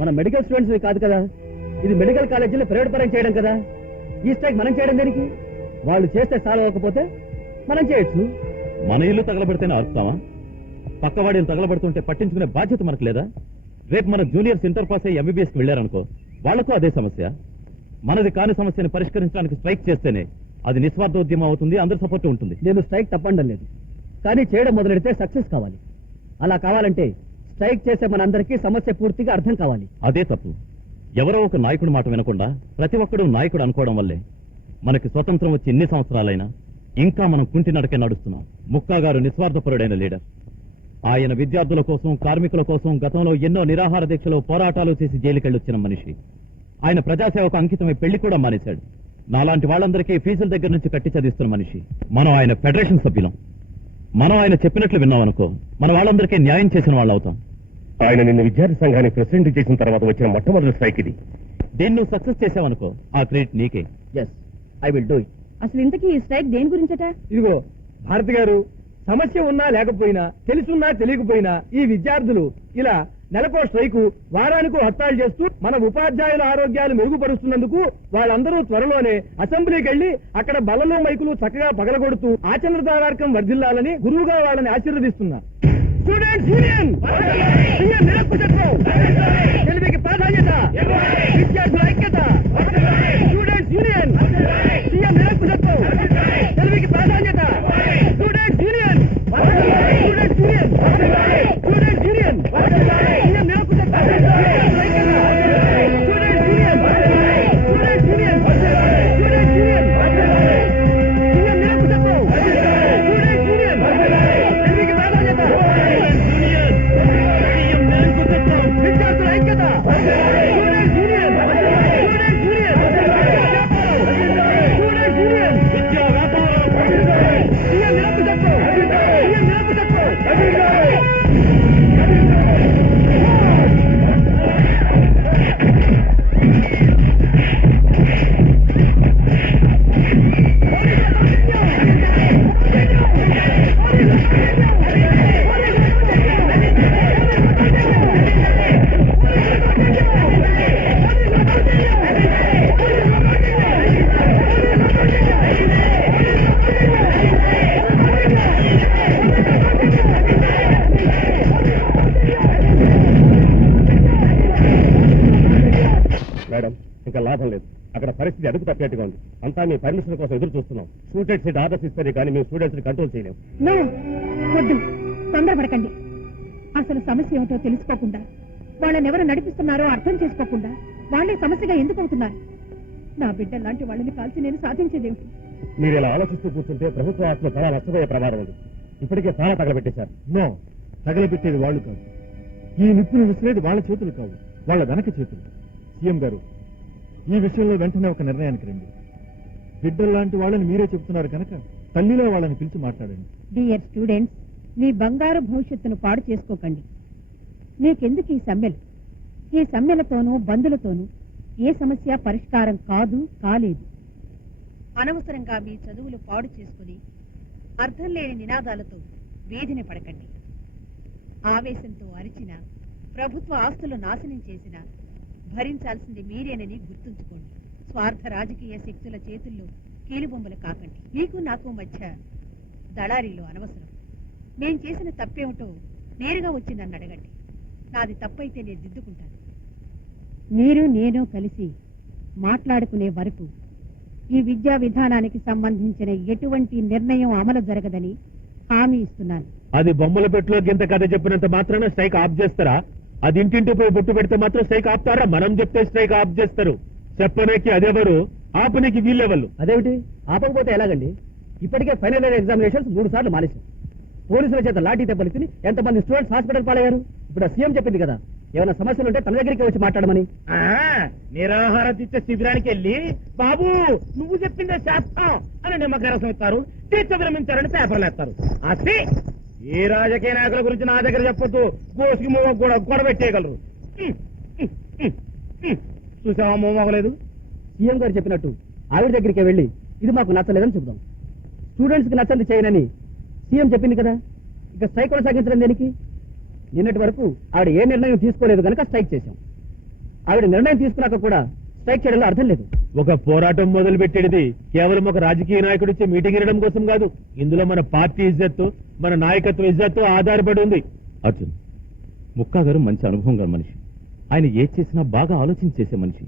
మన medical students కాదు కదా, ఇది మెడికల్ కాలేజీలో ప్రైవేట్ పరం చేయడం కదా. ఈ స్ట్రైక్ మనం చేయడం దేనికి? వాళ్ళు చేస్తే సాల్వ్ అవ్వకపోతే మనం చేయొచ్చు. మన ఇల్లు తగలబెడితేనే అర్థమా? పక్కవాడిని తగలబడుతుంటే పట్టించుకునే బాధ్యత మనకు లేదా? రేపు మన జూనియర్స్ ఇంటర్ పాస్ అయ్యి ఎంబీబీఎస్కి వెళ్లారనుకో, వాళ్లకు అదే సమస్య. మనది కాని సమస్యను పరిష్కరించడానికి స్ట్రైక్ చేస్తేనే అది నిస్వార్థోద్యమం అవుతుంది, అందరి సపోర్ట్ ఉంటుంది. నేను స్ట్రైక్ తప్పండం లేదు, కానీ చేయడం మొదలెడితే సక్సెస్ కావాలి. అలా కావాలంటే స్ట్రైక్ చేసే మనందరికీ సమస్య పూర్తిగా అర్థం కావాలి. అదే తప్పు. ఎవరో ఒక నాయకుడి మాట వినకుండా ప్రతి ఒక్కడు నాయకుడు అనుకోవడం వల్లే మనకి స్వతంత్రం వచ్చి ఎన్ని సంవత్సరాలైనా ఇంకా మనం కుంటి నడకే నడుస్తున్నాం. ముక్కా గారు నిస్వార్థపరుడైన లీడర్. ఆయన విద్యార్థుల కోసం, కార్మికుల కోసం గతంలో ఎన్నో నిరాహార దీక్షలు, పోరాటాలు చేసి జైలుకెళ్ళొచ్చిన మనిషి. ఆయన ప్రజాసేవకు అంకితమై పెళ్లి కూడా మానేశాడు. నాలాంటి వాళ్ళందరికీ ఫీజుల దగ్గర నుంచి కట్టి చదివిస్తున్న మనిషి. మనం ఆయన ఫెడరేషన్ సభ్యులం. మనం ఆయన చెప్పినట్లు విన్నామనుకో, మన వాళ్ళందరికీ న్యాయం చేసిన వాళ్ళు అవుతాం. ఆయన నిన్న విద్యార్థి సంఘానికి ప్రెసిడెంట్ చేసిన తర్వాత వచ్చిన మొట్టమొదటి స్ట్రైక్ ఇది. దీన్ని నువ్వు సక్సెస్ చేసావనుకో, ఆ క్రెడిట్ నీకే. Yes, I will do it. అసలు ఇంతకీ ఈ స్ట్రైక్ దేని గురించట? ఇదిగో భారతి గారు, సమస్య ఉన్నా లేకపోయినా, తెలుసున్నా తెలియకపోయినా ఈ విద్యార్థులు ఇలా నెలకో స్ట్రైకు, వారానికో హత్యాలు చేస్తూ మన ఉపాధ్యాయుల ఆరోగ్యాలు మెరుగుపరుస్తున్నందుకు వాళ్ళందరూ త్వరలోనే అసెంబ్లీకి వెళ్లి అక్కడ బల్లలు మైకులు చక్కగా పగలగొడుతూ ఆచరణదారార్కం వర్ధిల్లాలని గురువుగా వాళ్ళని ఆశీర్వదిస్తున్నా. స్టూడెంట్స్ యూనియన్ నిరకుశత్వం, తెలుగుకి ప్రాధాన్యత, విద్యార్థుల ఐక్యత. స్టూడెంట్స్ యూనియన్ సీఎం నిరకుశత్వం, తెలుగుకి ప్రాధాన్యత. Students union, students union, students union CM నిరకుశత్వం, students union, students union, students union CM నిరకుశత్వం, స్టూడెంట్స్ యూనియన్ తెలుగుకి ప్రాధాన్యత. విద్యార్థుల ఐక్యత. Students union, students union, students union విద్యా వ్యాపారం. సీఎం నిరకుశత్వం, సీఎం నిరకుశత్వం. మేడం, ఇంకా లాభం లేదు. అక్కడ పరిస్థితి అడుగు తప్పేట్టుగా ఉంది. అంతా మీ పర్మిషన్ కోసం ఎదురు చూస్తున్నాం. స్టూడెంట్స్ ఆర్డర్స్ ఇస్తారు కానీ మేము స్టూడెంట్స్ కంట్రోల్ చేయలేము. నో, వద్దు, తొందరపడకండి. అసలు సమస్య ఏమిటో తెలుసుకోకుండా, వాళ్ళని ఎవరు నడిపిస్తున్నారో అర్థం చేసుకోకుండా వాళ్ళే సమస్యగా ఎందుకు అవుతున్నారు? నా బిడ్డ లాంటి వాళ్ళని కాల్చి నేను సాధించేదేమిటి? మీరు ఇలా ఆలోచిస్తూ కూర్చుంటే ప్రభుత్వ ఆత్మ చాలా నష్టపోయే ప్రమాదం ఉంది. ఇప్పటికే చాలా తగలబెట్టేశారు. నో, తగలబెట్టేది వాళ్ళు కాదు. ఈ నిప్పును విసిరేది వాళ్ళ చేతులు కావు, వాళ్ళ వెనక చేతులు. సీఎం గారు, ఈ విషయంలో వెంటనే ఒక నిర్ణయానికి రండి. బిడ్డల్లాంటి వాళ్ళని మీరే చెప్తున్నారు కనుక తల్లిలో వాళ్ళని పిలిచి మాట్లాడండి. డియర్ స్టూడెంట్స్, మీ బంగారు భవిష్యత్తును పాడు చేసుకోకండి. మీకెందుకు ఈ సమ్మెలు? ఈ సమ్మెలతోనూ బంధులతోనూ ఏ సమస్య పరిష్కారం కాలేదు. అనవసరంగా మీ చదువులు పాడు చేసుకుని అర్థం లేని నినాదాలతో వీధిని పడకండి. ఆవేశంతో అరిచిన, ప్రభుత్వ ఆస్తులు నాశనం చేసిన భరించాల్సింది మీరేనని గుర్తుంచుకోండి. స్వార్థ రాజకీయ శక్తుల చేతుల్లో కీలుబొమ్మలు కాకండి. మీకు నాకు మధ్య దళారీలు అనవసరం. మేం చేసిన తప్పేమిటో నేరుగా వచ్చి నన్ను అడగండి. నాది తప్పైతే నేను దిద్దుకుంటాను. మీరు నేను కలిసి మాట్లాడుకునే వరకు ఈ విద్యా విధానానికి సంబంధించిన ఎటువంటి నిర్ణయం అమలు జరగదని హామీ ఇస్తున్నాను. అది బొమ్మల పెట్టులో గింత కథ చెప్పినంత మాత్రాన స్ట్రైక్ ఆఫ్ చేస్తారా? అది ఇంటింటి పోయి బొట్టు పెడితే మాత్రం స్ట్రైక్ ఆపుతారా? మనం చెప్తే స్ట్రైక్ ఆఫ్ చేస్తారు. చెప్పడానికి అదెవరు, ఆపనికి వీళ్ళెవరు? అదేమిటి, ఆపకపోతే ఎలాగండి? ఇప్పటికే ఫైనల్ ఇయర్ ఎగ్జామినేషన్స్ 3 సార్లు మానేశాం. పోలీసుల చేత లాఠీ దెబ్బలు తిని ఎంతమంది స్టూడెంట్స్ హాస్పిటల్ పాలయ్యారు. ఇప్పుడు సీఎం చెప్పింది కదా, ఏమైనా సమస్యలు ఉంటే తన దగ్గరికి వచ్చి మాట్లాడమని. నిరాహార దీక్ష శిబిరానికి వెళ్ళి బాబు నువ్వు చెప్పిందే చేస్తాం అని నిమ్మకారసం ఇస్తారు, దీక్ష విరమించారని పేపర్లు వేస్తారు. అదే ఏ రాజకీయ నాయకుల గురించి నా దగ్గర చెప్పొద్దు. గోసుకి మూవ కూడా గొడవెట్టేయగలరు. చూసావా మోమోగలేదు? సీఎం గారు చెప్పినట్టు ఆవిడ దగ్గరికి వెళ్ళి ఇది మాకు నచ్చలేదని చెబుదాం. స్టూడెంట్స్ కి నచ్చంది చేయనని సీఎం చెప్పింది కదా, ఇక స్ట్రైక్ కొనసాగించడం దేనికి? నిన్నటి వరకు ఆవిడ ఏ నిర్ణయం తీసుకోలేదు కనుక స్ట్రైక్ చేశాం. ఆవిడ నిర్ణయం తీసుకున్నాక కూడా స్ట్రైక్ చేయడంలో అర్థం లేదు. ఒక పోరాటం మొదలు పెట్టేది కేవలం ఒక రాజకీయ నాయకుడు ఇచ్చే మీటింగ్ వినడం కోసం కాదు. ఇందులో మన పార్టీ ఇజ్జత్తు, మన నాయకత్వ ఇజ్జత్తు ఆధారపడి ఉంది. అర్జున్, ముక్కా గారు మంచి అనుభవం గల మనిషి. ఆయన ఏది చేసినా బాగా ఆలోచించి చేసే మనిషి.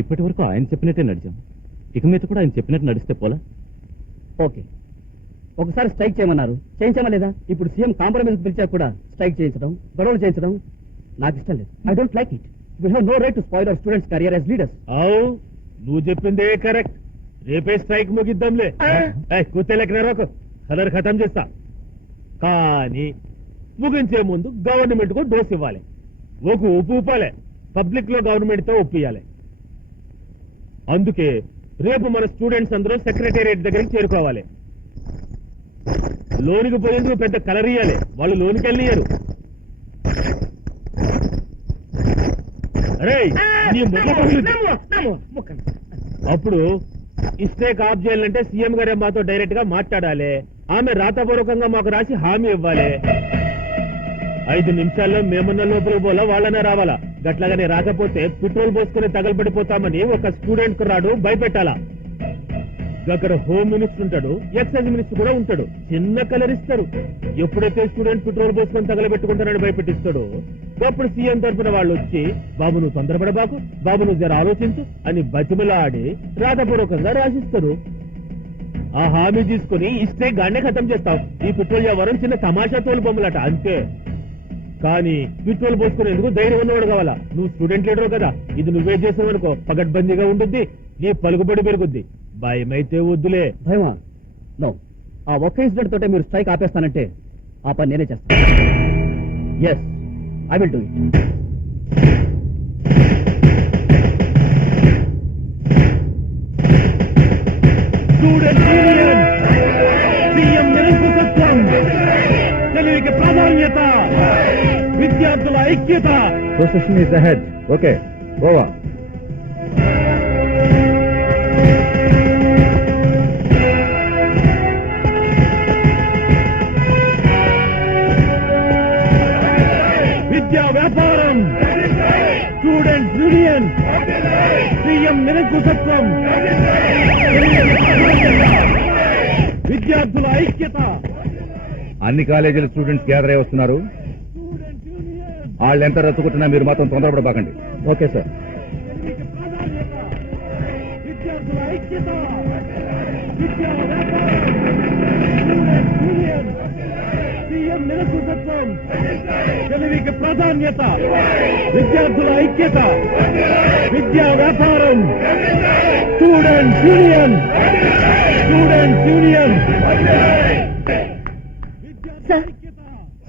ఇప్పటి వరకు ఆయన చెప్పినట్టే నడిచాం. ఇక మీద కూడా ఆయన చెప్పినట్టు నడిస్తే పోలా? ఓకే, ఒకసారి స్ట్రైక్ చేయమన్నారు, చేయించామా లేదా? ఇప్పుడు సీఎం కాంప్రమైజ్ పిలిచా కూడా స్ట్రైక్ చేయించడం, గొడవలు చేయించడం నాకు ఇష్టం లేదు. I don't like it. We have no right to spoil our students career as leaders. అవు, నువ్వు చెప్పిందే కరెక్ట్. రేపే స్ట్రైక్ ముగిద్దాంలే. కూతే లెక్కన రాకు, కలర్ ఖతం చేస్తా. కానీ ముగించే ముందు గవర్నమెంట్ కు డోస్ ఇవ్వాలి, ఒక ఉప్పు ఉప్పాలి, పబ్లిక్ లో గవర్నమెంట్ తో ఒప్పియాలి. అందుకే రేపు మన స్టూడెంట్స్ అందరూ సెక్రటేరియట్ దగ్గరికి చేరుకోవాలి. లోనికి పోయేందుకు పెద్ద కలర్ ఇయ్యాలి, వాళ్ళు లోనికి వెళ్ళియరు. అరే నీ ముఖం పగులుద్ది. అప్పుడు ఇస్టేక్ ఆఫ్ చేయాలంటే సీఎం గారే మాతో డైరెక్ట్ గా మాట్లాడాలి. ఆమె రాతపూర్వకంగా మాకు రాసి హామీ ఇవ్వాలి. 5 నిమిషాల్లో మేమన్న లోపలికి పోలా, వాళ్ళనే రావాలా. గట్లాగానే రాకపోతే పెట్రోల్ పోసుకుని తగలబడిపోతామని ఒక స్టూడెంట్ కుర్రాడు భయపెట్టాలా. అక్కడ హోమ్ మినిస్టర్ ఉంటాడు, ఎక్సైజ్ మినిస్టర్ కూడా ఉంటాడు. చిన్న కలర్ ఇస్తారు. ఎప్పుడైతే స్టూడెంట్ పెట్రోల్ పోసుకొని తగలబెట్టుకుంటానని భయపెట్టిస్తాడు, అప్పుడు సీఎం తరఫున వాళ్ళు వచ్చి, బాబు నువ్వు తొందరపడబాకు, బాబు నువ్వు జర ఆలోచించు అని బతిమలాడి రాతపూర్వకంగా రాసిస్తారు. ఆ హామీ తీసుకుని ఇస్తే గానే ఖతం చేస్తాం. ఈ పెట్రోల్ వ్యవహారం చిన్న తమాషా తోలు బొమ్మలట అంతే. కానీ పెట్రోల్ పోసుకునేందుకు ధైర్యం ఉన్నవాడు కావాలా. నువ్వు స్టూడెంట్ లీడర్ కదా, ఇది నువ్వే చేసావు అనుకో పగడ్బందీగా ఉంటుంది, నీ పలుకుబడి పెరుగుద్ది. భయమైతే వద్దులే. భయమా? నో. ఆ ఒక్క ఇన్సిడెంట్ తోటే మీరు స్ట్రైక్ ఆపేస్తానంటే ఆ పని నేనే చేస్తాను. Yes, I will do it. Student union, CM నిరంకుశత్వం, తెలివికి ప్రాధాన్యత, విద్యార్థుల ఐక్యత. Procession is ahead. Okay, over. విద్యా వ్యాపారం, స్టూడెంట్ యూనియన్, సీఎం నిరంకుశత్వం, విద్యార్థుల ఐక్యత. అన్ని కాలేజీల స్టూడెంట్స్ గ్యాదర్ అయి వస్తున్నారు. వాళ్ళు ఎంత రచ్చుకుంటున్నా మీరు మాత్రం తొందరపడబాకండి. Okay sir. విద్యార్థుల ఐక్యత, విద్యా వ్యాపారం, స్టూడెంట్ యూనియన్, సీఎం నిరంకుశత్వం, తెలివికి ప్రాధాన్యత, విద్యార్థుల ఐక్యత, విద్యా వ్యాపారం, student union, student union. Sir,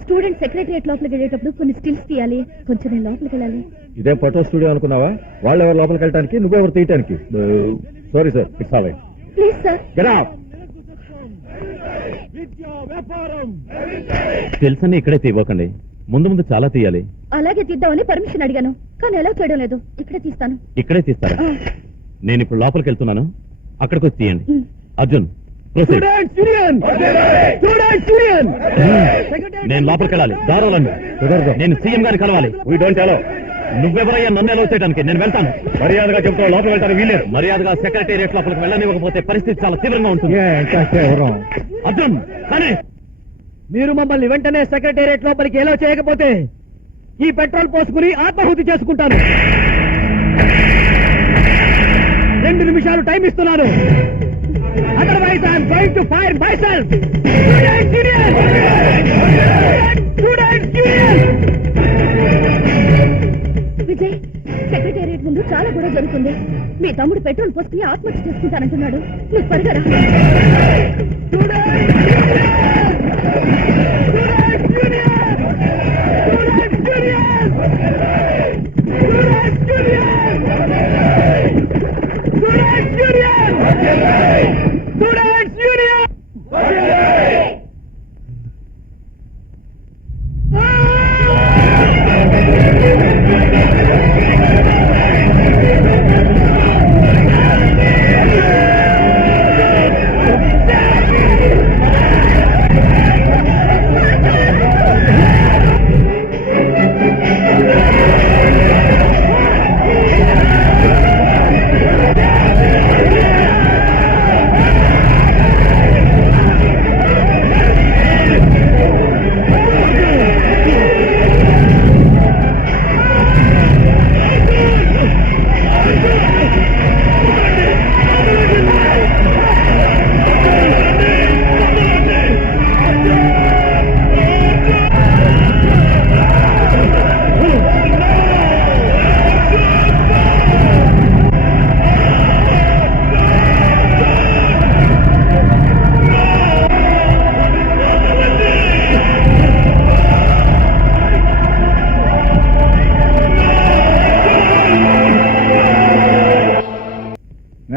student secretariat లోపలికి వెళ్ళేటప్పుడు కొన్ని స్టిల్స్ తీయాలి. కొంచెం నేను లోపలికి వెళ్ళాలి. ఇదేం ఫోటో స్టూడియో అనుకున్నావా? వాళ్ళు ఎవరు లోపలికి వెళ్ళడానికి, నువ్వెవరు తీయటానికి? Sorry sir, it's all right. Please sir. Get out. విద్యా వ్యాపారం. తెలుసని ఇక్కడే తీయబోకండి, ముందు ముందు చాలా తీయాలి. అలాగే తీద్దామని పర్మిషన్ అడిగాను, కానీ ఎలా చేయడం లేదు. ఇక్కడే తీస్తాను. ఇక్కడే తీస్తారా? ఆ. నేను ఇప్పుడు లోపలికి వెళ్తున్నాను, అక్కడికి వచ్చి తీయండి. Um. Arjun, proceed. Students union, students union. నేను లోపలికి వెళ్ళాలి, దారాలండి. నేను సీఎం గారిని కలవాలి. We don't allow. నువ్వెవరయ్యా నన్ను ఎలా చేయడానికి? నేను వెళ్తాను. మర్యాదగా చెప్తావు, లోపల వెళ్తాను వీలేదు. మర్యాదగా సెక్రటేరియట్ లోపలికి వెళ్ళనివ్వకపోతే పరిస్థితి చాలా తీవ్రంగా ఉంటుంది. అర్జున్, కానీ మీరు మమ్మల్ని వెంటనే సెక్రటేరియట్ లోపలికి ఎలా చేయకపోతే ఈ పెట్రోల్ పోసుకుని ఆత్మాహుతి చేసుకుంటాను. 2 నిమిషాలు టైం ఇస్తున్నాను. Otherwise I'm going to fire my self. Student union, student union. Vijay, secretariat ముందు చాలా గొడవ జరుగుతుంది. మీ తమ్ముడు పెట్రోల్ పోసుకుని ఆత్మహత్య చేసుకుంటానంటున్నాడు. నువ్వు త్వరగా రా.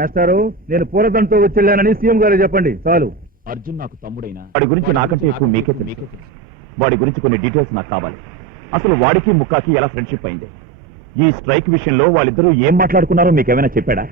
మాస్టారు నేను పూలదంతో వచ్చి సీఎం గారు చెప్పండి చాలు. అర్జున్ నాకు తమ్ముడైనా వాడి గురించి నాకంటే ఎక్కువ మీకే తెలుసు. వాడి గురించి కొన్ని డీటెయిల్స్ నాకు కావాలి. అసలు వాడికి ముక్కాకి ఎలా ఫ్రెండ్షిప్ అయింది? ఈ స్ట్రైక్ విషయంలో వాళ్ళిద్దరూ ఏం మాట్లాడుకున్నారో మీకేమైనా చెప్పాడా?